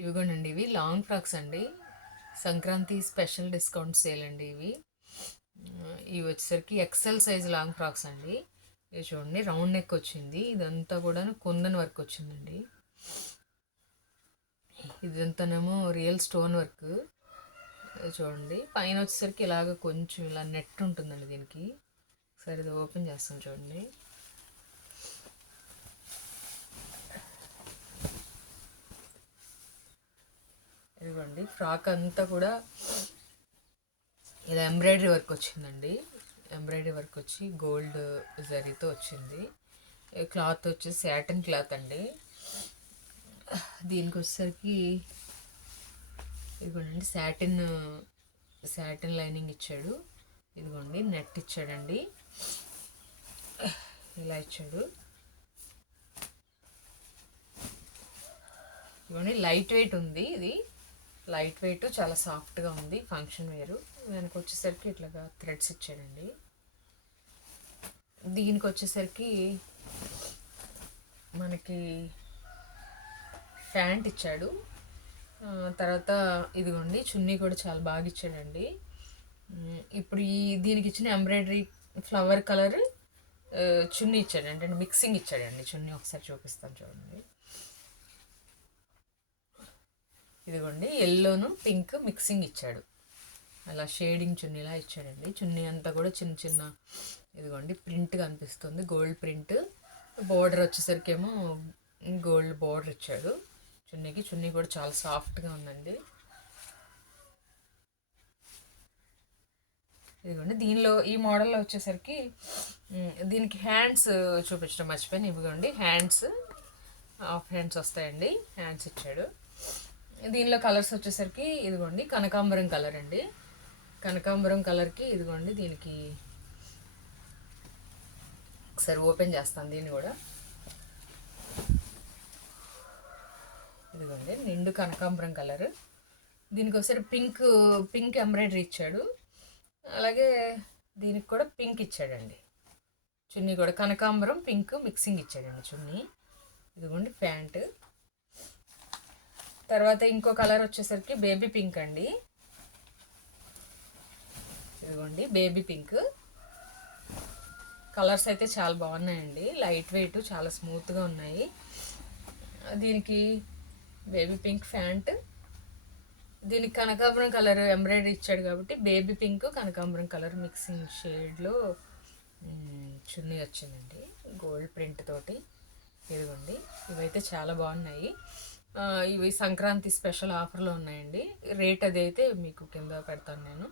ఇవిగోనండి, ఇవి long frocks అండి. Sankranti special discount sale అండి ఇవి. ఇవి వచ్చేసరికి ఎక్సెల్ సైజ్ లాంగ్ ఫ్రాక్స్ అండి. ఇవి చూడండి, రౌండ్ నెక్ వచ్చింది. ఇదంతా కూడా కుందన్ వర్క్ వచ్చిందండి. ఇదంతానేమో రియల్ స్టోన్ వర్క్. చూడండి, పైన వచ్చేసరికి ఇలాగ కొంచెం ఇలా నెట్ ఉంటుందండి దీనికి. సరే, ఇది ఓపెన్ చేస్తాను చూడండి. ఇదిగోండి, ఫ్రాక్ అంతా కూడా ఇలా ఎంబ్రాయిడరీ వర్క్ వచ్చిందండి. ఎంబ్రాయిడరీ వర్క్ వచ్చి గోల్డ్ జరీతో వచ్చింది. క్లాత్ వచ్చేసి సాటిన్ క్లాత్ అండి. దీనికి వచ్చేసరికి ఇదిగోండి, సాటిన్ లైనింగ్ ఇచ్చాడు. ఇదిగోండి, నెట్ ఇచ్చాడండి. ఇలా ఇచ్చాడు. ఇవన్నీ లైట్ వెయిట్ ఉంది. ఇది లైట్ వెయిట్, చాలా సాఫ్ట్గా ఉంది. ఫంక్షన్ వేరు. వెనక వచ్చేసరికి ఇట్లాగా థ్రెడ్స్ ఇచ్చాడండి. దీనికి వచ్చేసరికి మనకి ప్యాంట్ ఇచ్చాడు. తర్వాత ఇదిగోండి, చున్నీ కూడా చాలా బాగా ఇచ్చాడండి. ఇప్పుడు దీనికి ఇచ్చిన ఎంబ్రాయిడరీ ఫ్లవర్ కలర్ చున్నీ ఇచ్చాడండి, అంటే మిక్సింగ్ ఇచ్చాడండి. చున్నీ ఒకసారి చూపిస్తాను చూడండి. ఇదిగోండి, ఎల్లోను పింక్ మిక్సింగ్ ఇచ్చాడు. అలా షేడింగ్ చున్నీలా ఇచ్చాడండి. చున్నీ అంతా కూడా చిన్న చిన్న ఇదిగోండి ప్రింట్ కనిపిస్తుంది, గోల్డ్ ప్రింట్. బోర్డర్ వచ్చేసరికి ఏమో గోల్డ్ బోర్డర్ ఇచ్చాడు చున్నీకి. చున్నీ కూడా చాలా సాఫ్ట్గా ఉందండి. ఇదిగోండి, ఈ మోడల్లో వచ్చేసరికి దీనికి హ్యాండ్స్ చూపించడం మర్చిపోయాను. ఇదిగోండి, హ్యాండ్స్ హాఫ్ హ్యాండ్స్ వస్తాయండి. హ్యాండ్స్ ఇచ్చాడు. దీనిలో కలర్స్ వచ్చేసరికి ఇదిగోండి, కనకాంబరం కలర్ అండి. కనకాంబరం కలర్కి ఇదిగోండి, దీనికి ఒకసారి ఓపెన్ చేస్తాను దీన్ని కూడా. ఇదిగోండి, నిండు కనకాంబరం కలర్. దీనికి ఒకసారి పింక్ ఎంబ్రాయిడరీ ఇచ్చాడు. అలాగే దీనికి కూడా పింక్ ఇచ్చాడండి. చున్నీ కూడా కనకాంబరం పింక్ మిక్సింగ్ ఇచ్చాడండి చున్నీ. ఇదిగోండి ప్యాంట్. తర్వాత ఇంకో కలర్ వచ్చేసరికి బేబీ పింక్ అండి. ఇదిగోండి, బేబీ పింక్. కలర్స్ అయితే చాలా బాగున్నాయండి. లైట్ వెయిట్, చాలా స్మూత్గా ఉన్నాయి. దీనికి బేబీ పింక్ ప్యాంట్. దీనికి కనకాంబరం కలర్ ఎంబ్రాయిడరీ ఇచ్చాడు కాబట్టి బేబీ పింక్ కనకాంబరం కలర్ మిక్సింగ్ షేడ్లో చున్నీ వచ్చిందండి, గోల్డ్ ప్రింట్ తోటి. ఇదిగోండి, ఇవైతే చాలా బాగున్నాయి. ఇవి సంక్రాంతి స్పెషల్ ఆఫర్లో ఉన్నాయండి. రేట్ అది అయితే మీకు కింద పెడతాను నేను.